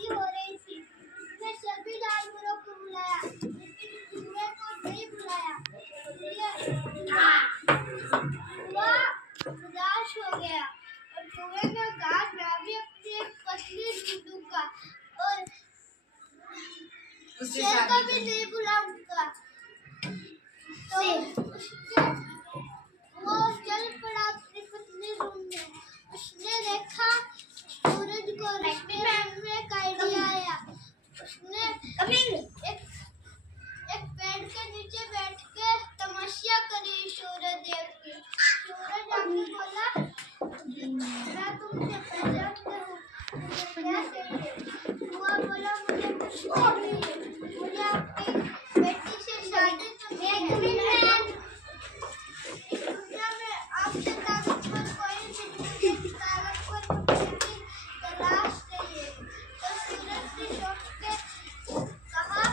शादी हो रही थी। मैं सभी जानवरों को बुलाया, लेकिन चूहे को नहीं बुलाया। चूहा उदास हो गया और चूहे ने कहा, मैं भी अपनी एक पतली ढूंढूं का और शेर को भी नहीं बुलाऊंगा। तो वो चल पड़ा अपनी पत्नी ढूंढने। उसने देखा सूरज को रोशनी में एक आइडिया आया। उसने एक पेड़ के नीचे बैठ के तमस्या करी सूरज देव की। सूरज आके बोला, मैं तुमसे पहचानता हूँ, मुझे क्या चाहिए? हुआ बोला, मुझे कुछ चाहिए, मुझे अपनी बेटी से शादी करनी है। इस दुनिया में आपसे ताकतवर कोई भी नहीं, ताकतवर पुत्र की तलाश चाहिए। तो सूरज ने सोच के कहा,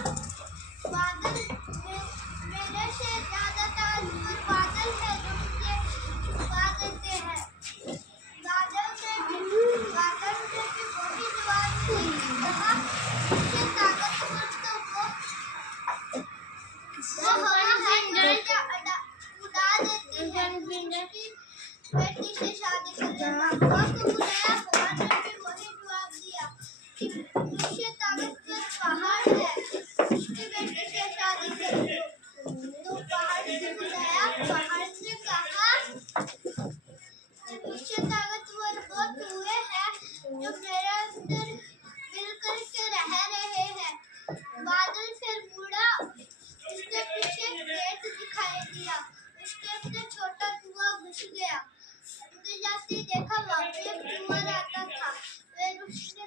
बादल मेरे से ज्यादा ताकतवर बादल है जो मुझे छुपा देते हैं। बादल ने भी वही जवाब दी। कहा, इससे ताकतवर तो वो हवा है जो उड़ा देती है। उसकी बेटी से शादी करना। हवा को बुलाया, हवा ने भी वही जवाब दिया कि मुझसे ताकतवर पहाड़ है, उसकी बेटी से शादी कर लो। तो पहाड़ ने बुलाया, पहाड़ ने कहा, मुझसे ताकतवर वो चूहे हैं जो मेरे अंदर मिलकर के रह रहे हैं। बादल फिर मुड़ा, उसके पीछे खेत दिखाई दिया। उसके अंदर छोटा चूहा घुस गया। अंदर जाते ही देखा वहाँ पे एक चूहा रहता था। फिर उसने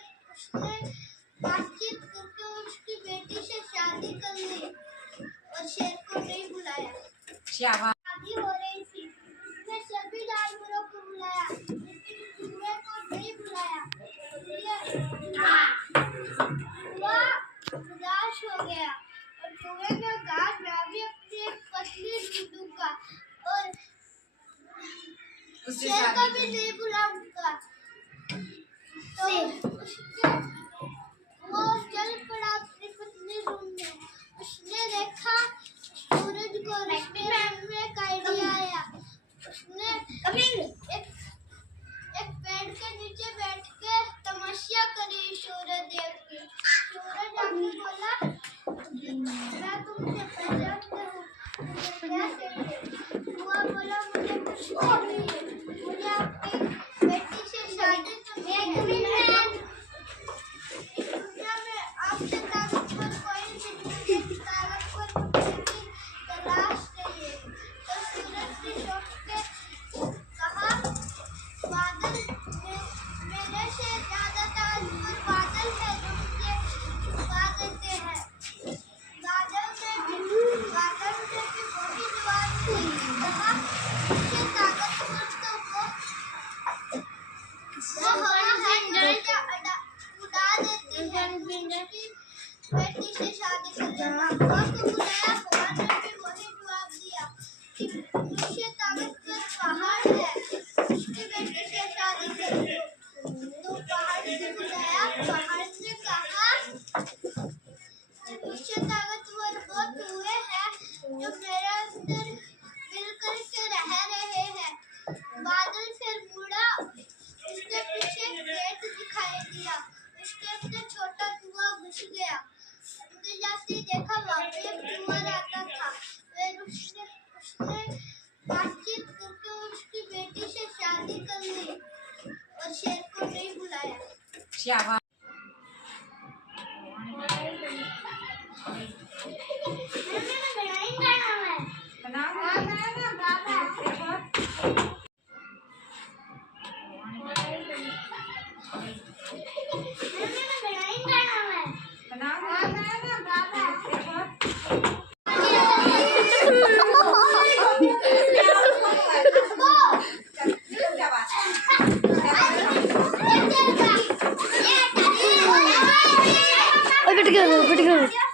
बातचीत करके उसकी बेटी से शादी कर ली और शेर को नहीं बुलाया। शादी हो रही थी। मैं सभी जानवरों को बुलाया, लेकिन चूहे को नहीं बुलाया। चूहा उदास हो गया और चूहे ने कहा, मैं भी अपनी एक पतली ढूंढूं का और शेर को भी नहीं बुलाऊंगा। तो वो चल पड़ा अपनी पत्नी ढूंढने। उसने देखा सूरज को रोशनी में एक आइडिया आया। उसने एक पेड़ के नीचे बैठ के तमस्या करी सूरज देव की। सूरज आके बोला, मैं तुमसे पहचानता हूँ, मुझे क्या चाहिए? हुआ बोला, मुझे कुछ चाहिए, मुझे अपनी बेटी से शादी करनी है। इस दुनिया में आपसे ताकतवर कोई भी नहीं, ताकतवर पुत्र की तलाश चाहिए। तो सूरज ने सोच के कहा, बादल मेरे से ज्यादा ताकतवर बादल है जो मुझे छुपा देते हैं। बादल ने भी वही जवाब दी। कहा, इससे ताकतवर तो वो हवा है जो उड़ा देती है। उसकी बेटी से शादी करना। हवा को बुलाया, हवा ने भी वही जवाब दिया कि मुझसे ताकतवर पहाड़ है, उसकी बेटी से शादी कर लो। तो पहाड़ ने बुलाया, पहाड़ ने कहा, मुझसे ताकतवर वो चूहे हैं जो मेरे अंदर मिलकर के रह रहे हैं। बादल फिर मुड़ा, उसके पीछे खेत दिखाई दिया। उसके अंदर छोटा चूहा घुस गया। अंदर जाते ही देखा वहाँ पे एक चूहा रहता था। फिर उसने बातचीत करके उसकी बेटी से शादी कर ली और शेर को नहीं बुलाया। Good to go.